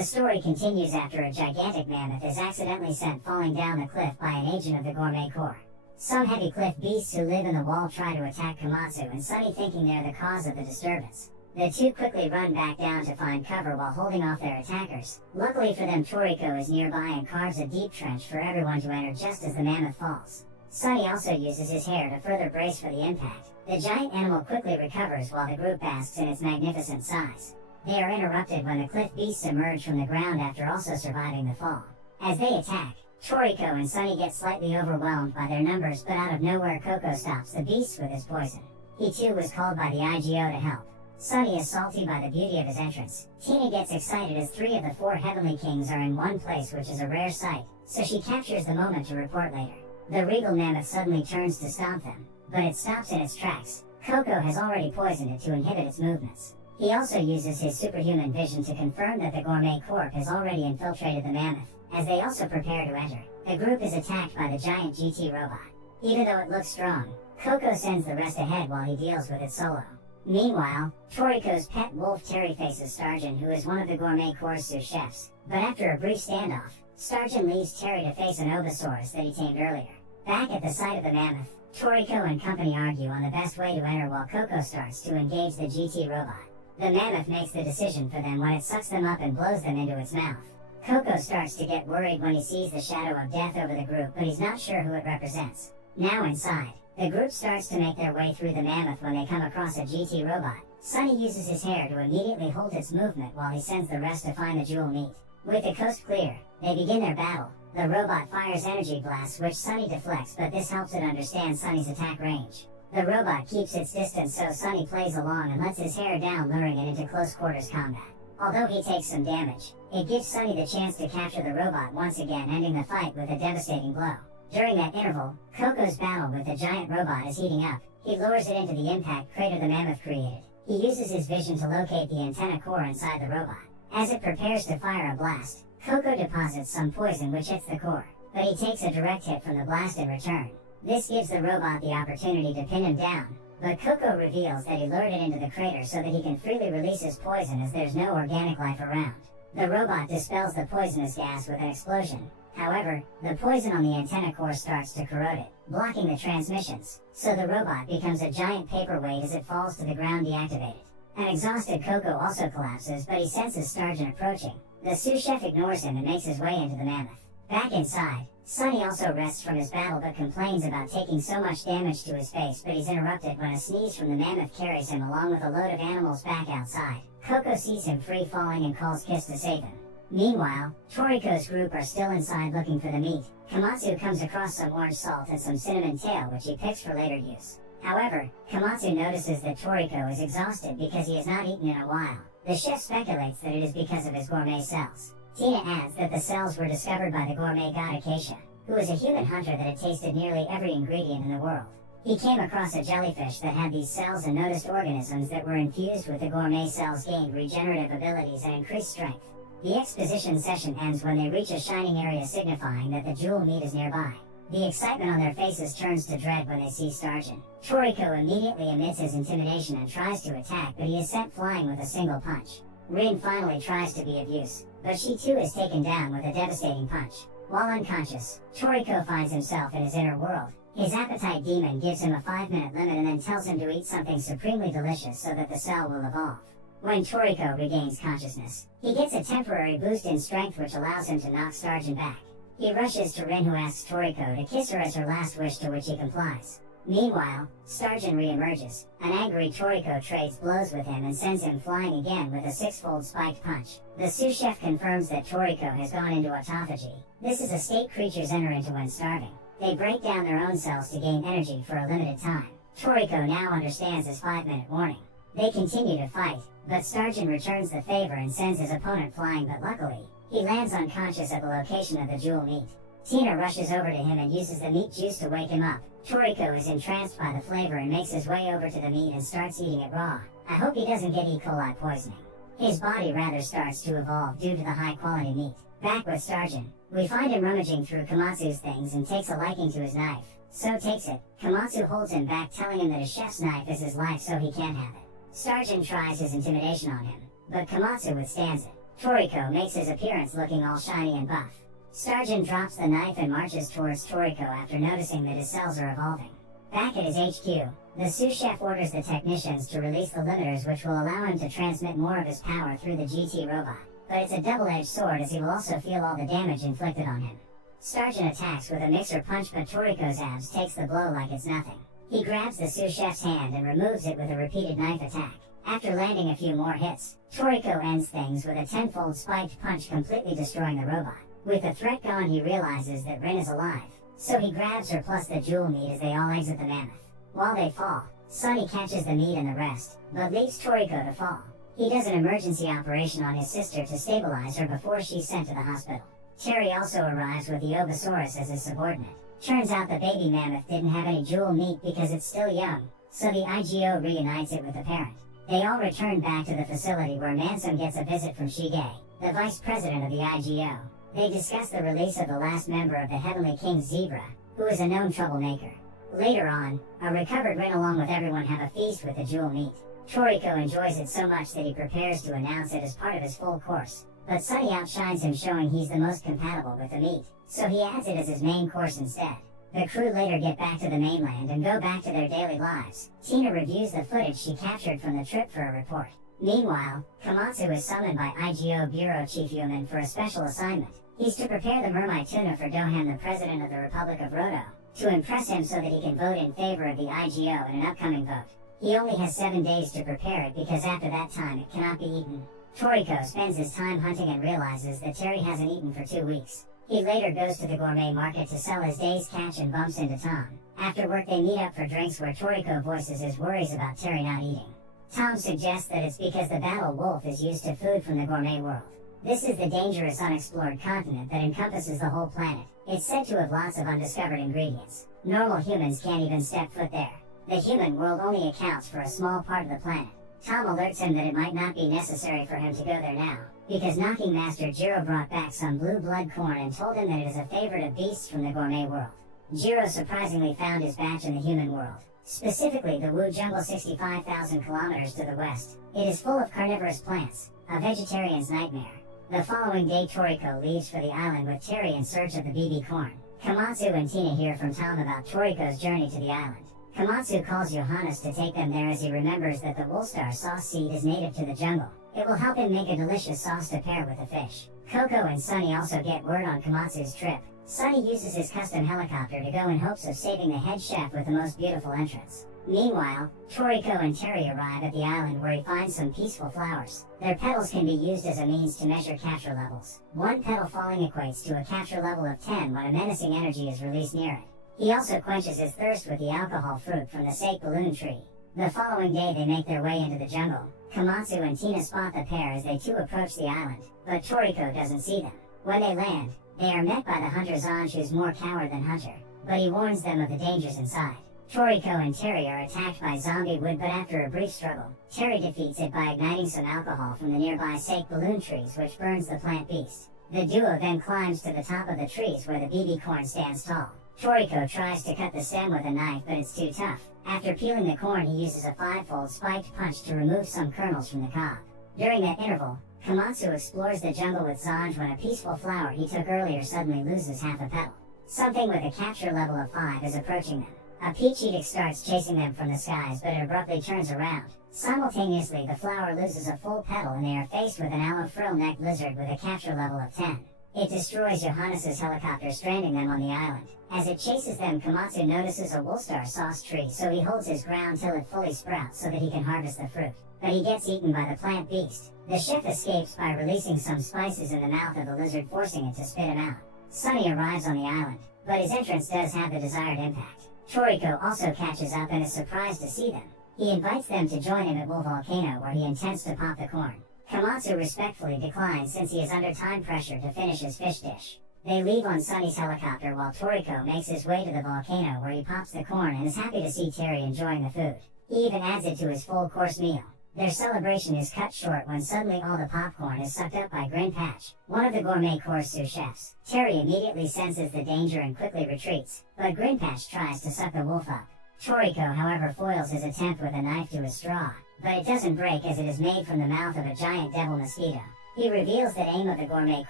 The story continues after a gigantic mammoth is accidentally sent falling down the cliff by an agent of the Gourmet Corps. Some heavy cliff beasts who live in the wall try to attack Komatsu and Sunny, thinking they're the cause of the disturbance. The two quickly run back down to find cover while holding off their attackers. Luckily for them, Toriko is nearby and carves a deep trench for everyone to enter just as the mammoth falls. Sunny also uses his hair to further brace for the impact. The giant animal quickly recovers while the group basks in its magnificent size. They are interrupted when the cliff beasts emerge from the ground after also surviving the fall. As they attack, Toriko and Sunny get slightly overwhelmed by their numbers, but out of nowhere Coco stops the beasts with his poison. He too was called by the IGO to help. Sunny is salty by the beauty of his entrance. Tina gets excited as 3 of the 4 Heavenly Kings are in one place, which is a rare sight, so she captures the moment to report later. The regal mammoth suddenly turns to stomp them, but it stops in its tracks. Coco has already poisoned it to inhibit its movements. He also uses his superhuman vision to confirm that the Gourmet Corps has already infiltrated the mammoth. As they also prepare to enter, the group is attacked by the giant GT robot. Even though it looks strong, Coco sends the rest ahead while he deals with it solo. Meanwhile, Toriko's pet wolf Terry faces Starjin, who is one of the Gourmet Corps' sous chefs, but after a brief standoff, Starjin leaves Terry to face an Ovisaurus that he tamed earlier. Back at the site of the mammoth, Toriko and company argue on the best way to enter while Coco starts to engage the GT robot. The mammoth makes the decision for them when it sucks them up and blows them into its mouth. Coco starts to get worried when he sees the shadow of death over the group, but he's not sure who it represents. Now inside, the group starts to make their way through the mammoth when they come across a GT robot. Sunny uses his hair to immediately halt its movement while he sends the rest to find the jewel meat. With the coast clear, they begin their battle. The robot fires energy blasts which Sunny deflects, but this helps it understand Sunny's attack range. The robot keeps its distance, so Sunny plays along and lets his hair down, luring it into close quarters combat. Although he takes some damage, it gives Sunny the chance to capture the robot once again, ending the fight with a devastating blow. During that interval, Coco's battle with the giant robot is heating up. He lures it into the impact crater the mammoth created. He uses his vision to locate the antenna core inside the robot. As it prepares to fire a blast, Coco deposits some poison which hits the core, but he takes a direct hit from the blast in return. This gives the robot the opportunity to pin him down, but Coco reveals that he lured it into the crater so that he can freely release his poison as there's no organic life around. The robot dispels the poisonous gas with an explosion. However, the poison on the antenna core starts to corrode it, blocking the transmissions, so the robot becomes a giant paperweight as it falls to the ground deactivated. An exhausted Coco also collapses, but he senses Starjin approaching. The sous chef ignores him and makes his way into the mammoth. Back inside, Sunny also rests from his battle but complains about taking so much damage to his face, but he's interrupted when a sneeze from the mammoth carries him along with a load of animals back outside. Coco sees him free falling and calls Kiss to save him. Meanwhile, Toriko's group are still inside looking for the meat. Komatsu comes across some orange salt and some cinnamon tail which he picks for later use. However, Komatsu notices that Toriko is exhausted because he has not eaten in a while. The chef speculates that it is because of his gourmet cells. Tina adds that the cells were discovered by the gourmet god Acacia, who is a human hunter that had tasted nearly every ingredient in the world. He came across a jellyfish that had these cells and noticed organisms that were infused with the gourmet cells gained regenerative abilities and increased strength. The exposition session ends when they reach a shining area signifying that the jewel meat is nearby. The excitement on their faces turns to dread when they see Starjin. Toriko immediately emits his intimidation and tries to attack, but he is sent flying with a single punch. Rin finally tries to be of use, but she too is taken down with a devastating punch. While unconscious, Toriko finds himself in his inner world. His appetite demon gives him a 5-minute limit and then tells him to eat something supremely delicious so that the cell will evolve. When Toriko regains consciousness, he gets a temporary boost in strength which allows him to knock Starjin back. He rushes to Rin, who asks Toriko to kiss her as her last wish, to which he complies. Meanwhile, Starjin re-emerges. An angry Toriko trades blows with him and sends him flying again with a 6-fold spiked punch. The sous chef confirms that Toriko has gone into autophagy. This is a state creatures enter into when starving. They break down their own cells to gain energy for a limited time. Toriko now understands his 5-minute warning. They continue to fight, but Starjin returns the favor and sends his opponent flying, but luckily, he lands unconscious at the location of the jewel meat. Tina rushes over to him and uses the meat juice to wake him up. Toriko is entranced by the flavor and makes his way over to the meat and starts eating it raw. I hope he doesn't get E. coli poisoning. His body rather starts to evolve due to the high quality meat. Back with Starjin, we find him rummaging through Komatsu's things and takes a liking to his knife. So takes it. Komatsu holds him back, telling him that a chef's knife is his life so he can't have it. Starjin tries his intimidation on him, but Komatsu withstands it. Toriko makes his appearance looking all shiny and buff. Starjin drops the knife and marches towards Toriko after noticing that his cells are evolving. Back at his HQ, the sous chef orders the technicians to release the limiters, which will allow him to transmit more of his power through the GT robot. But it's a double-edged sword, as he will also feel all the damage inflicted on him. Starjin attacks with a mixer punch, but Toriko's abs takes the blow like it's nothing. He grabs the sous chef's hand and removes it with a repeated knife attack. After landing a few more hits, Toriko ends things with a tenfold spiked punch, completely destroying the robot. With the threat gone, he realizes that Rin is alive, so he grabs her plus the jewel meat as they all exit the mammoth. While they fall, Sunny catches the meat and the rest, but leaves Toriko to fall. He does an emergency operation on his sister to stabilize her before she's sent to the hospital. Terry also arrives with the Obosaurus as his subordinate. Turns out the baby mammoth didn't have any jewel meat because it's still young, so the IGO reunites it with the parent. They all return back to the facility where Mansum gets a visit from Shige, the vice president of the IGO. They discuss the release of the last member of the Heavenly King's Zebra, who is a known troublemaker. Later on, a recovered Rin along with everyone have a feast with the jewel meat. Toriko enjoys it so much that he prepares to announce it as part of his full course, but Sunny outshines him, showing he's the most compatible with the meat, so he adds it as his main course instead. The crew later get back to the mainland and go back to their daily lives. Tina reviews the footage she captured from the trip for a report. Meanwhile, Komatsu is summoned by IGO Bureau Chief Yuman for a special assignment. He's to prepare the mermaid tuna for Dohan, the president of the Republic of Roto, to impress him so that he can vote in favor of the IGO in an upcoming vote. He only has 7 days to prepare it because after that time it cannot be eaten. Toriko spends his time hunting and realizes that Terry hasn't eaten for 2 weeks. He later goes to the gourmet market to sell his day's catch and bumps into Tom. After work they meet up for drinks where Toriko voices his worries about Terry not eating. Tom suggests that it's because the battle wolf is used to food from the gourmet world. This is the dangerous unexplored continent that encompasses the whole planet. It's said to have lots of undiscovered ingredients. Normal humans can't even step foot there. The human world only accounts for a small part of the planet. Tom alerts him that it might not be necessary for him to go there now, because Knocking Master Jiro brought back some blue blood corn and told him that it is a favorite of beasts from the gourmet world. Jiro surprisingly found his batch in the human world, specifically the Wu jungle 65,000 kilometers to the west. It is full of carnivorous plants, a vegetarian's nightmare. The following day Toriko leaves for the island with Terry in search of the BB corn. Komatsu and Tina hear from Tom about Toriko's journey to the island. Komatsu calls Johannes to take them there as he remembers that the Woolstar sauce seed is native to the jungle. It will help him make a delicious sauce to pair with the fish. Coco and Sunny also get word on Komatsu's trip. Sunny uses his custom helicopter to go in hopes of saving the head chef with the most beautiful entrance. Meanwhile, Toriko and Terry arrive at the island where he finds some peaceful flowers. Their petals can be used as a means to measure capture levels. One petal falling equates to a capture level of 10 when a menacing energy is released near it. He also quenches his thirst with the alcohol fruit from the sake balloon tree. The following day they make their way into the jungle. Komatsu and Tina spot the pair as they too approach the island, but Toriko doesn't see them. When they land, they are met by the hunter Zanj, who's more coward than hunter, but he warns them of the dangers inside. Toriko and Terry are attacked by zombie wood, but after a brief struggle, Terry defeats it by igniting some alcohol from the nearby sake balloon trees, which burns the plant beast. The duo then climbs to the top of the trees where the BB corn stands tall. Toriko tries to cut the stem with a knife, but it's too tough. After peeling the corn, he uses a 5-fold spiked punch to remove some kernels from the cob. During that interval, Komatsu explores the jungle with Zanj when a peaceful flower he took earlier suddenly loses half a petal. Something with a capture level of 5 is approaching them. A peach edict starts chasing them from the skies, but it abruptly turns around. Simultaneously, the flower loses a full petal and they are faced with an aloe frill-necked lizard with a capture level of 10. It destroys Johannes' helicopter, stranding them on the island. As it chases them, Komatsu notices a Woolstar sauce tree, so he holds his ground till it fully sprouts so that he can harvest the fruit. But he gets eaten by the plant beast. The chef escapes by releasing some spices in the mouth of the lizard, forcing it to spit him out. Sunny arrives on the island, but his entrance does have the desired impact. Toriko also catches up and is surprised to see them. He invites them to join him at Wool Volcano, where he intends to pop the corn. Komatsu respectfully declines since he is under time pressure to finish his fish dish. They leave on Sunny's helicopter while Toriko makes his way to the volcano where he pops the corn and is happy to see Terry enjoying the food. He even adds it to his full course meal. Their celebration is cut short when suddenly all the popcorn is sucked up by Grin Patch, one of the gourmet course sous chefs. Terry immediately senses the danger and quickly retreats, but Grin Patch tries to suck the wolf up. Toriko, however, foils his attempt with a knife to a straw, but it doesn't break as it is made from the mouth of a giant devil mosquito. He reveals that aim of the Gourmet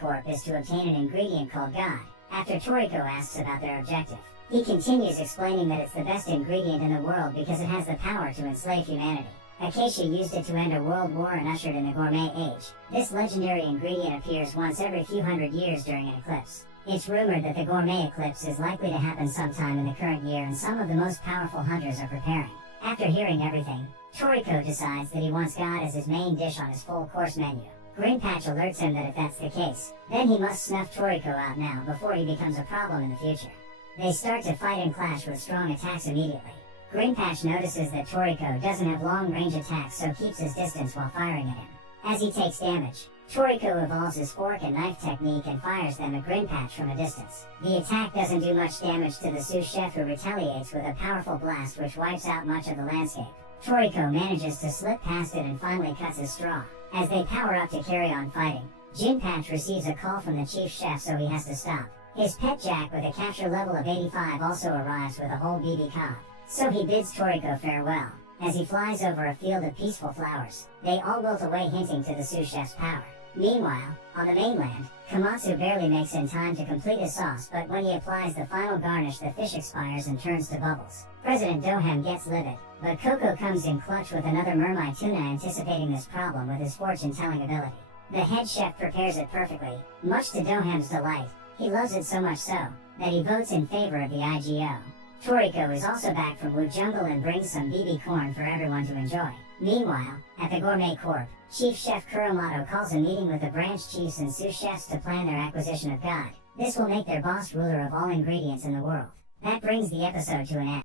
Corp is to obtain an ingredient called God, after Toriko asks about their objective. He continues explaining that it's the best ingredient in the world because it has the power to enslave humanity. Acacia used it to end a world war and ushered in the Gourmet Age. This legendary ingredient appears once every few hundred years during an eclipse. It's rumored that the Gourmet Eclipse is likely to happen sometime in the current year and some of the most powerful hunters are preparing. After hearing everything, Toriko decides that he wants God as his main dish on his full course menu. Grinpatch alerts him that if that's the case, then he must snuff Toriko out now before he becomes a problem in the future. They start to fight and clash with strong attacks immediately. Grinpatch notices that Toriko doesn't have long-range attacks so keeps his distance while firing at him. As he takes damage, Toriko evolves his fork and knife technique and fires them at Grinpatch from a distance. The attack doesn't do much damage to the sous chef who retaliates with a powerful blast which wipes out much of the landscape. Toriko manages to slip past it and finally cuts his straw. As they power up to carry on fighting, Jinpatch receives a call from the chief chef so he has to stop. His pet Jack with a capture level of 85 also arrives with a whole BB cob. So he bids Toriko farewell. As he flies over a field of peaceful flowers, they all wilt away hinting to the sous chef's power. Meanwhile, on the mainland, Komatsu barely makes in time to complete his sauce but when he applies the final garnish the fish expires and turns to bubbles. President Doham gets livid, but Coco comes in clutch with another mermaid tuna anticipating this problem with his fortune-telling ability. The head chef prepares it perfectly, much to Doham's delight. He loves it so much so, that he votes in favor of the IGO. Toriko is also back from Wu Jungle and brings some BB corn for everyone to enjoy. Meanwhile, at the Gourmet Corp, Chief Chef Kuromoto calls a meeting with the branch chiefs and sous chefs to plan their acquisition of God. This will make their boss ruler of all ingredients in the world. That brings the episode to an end.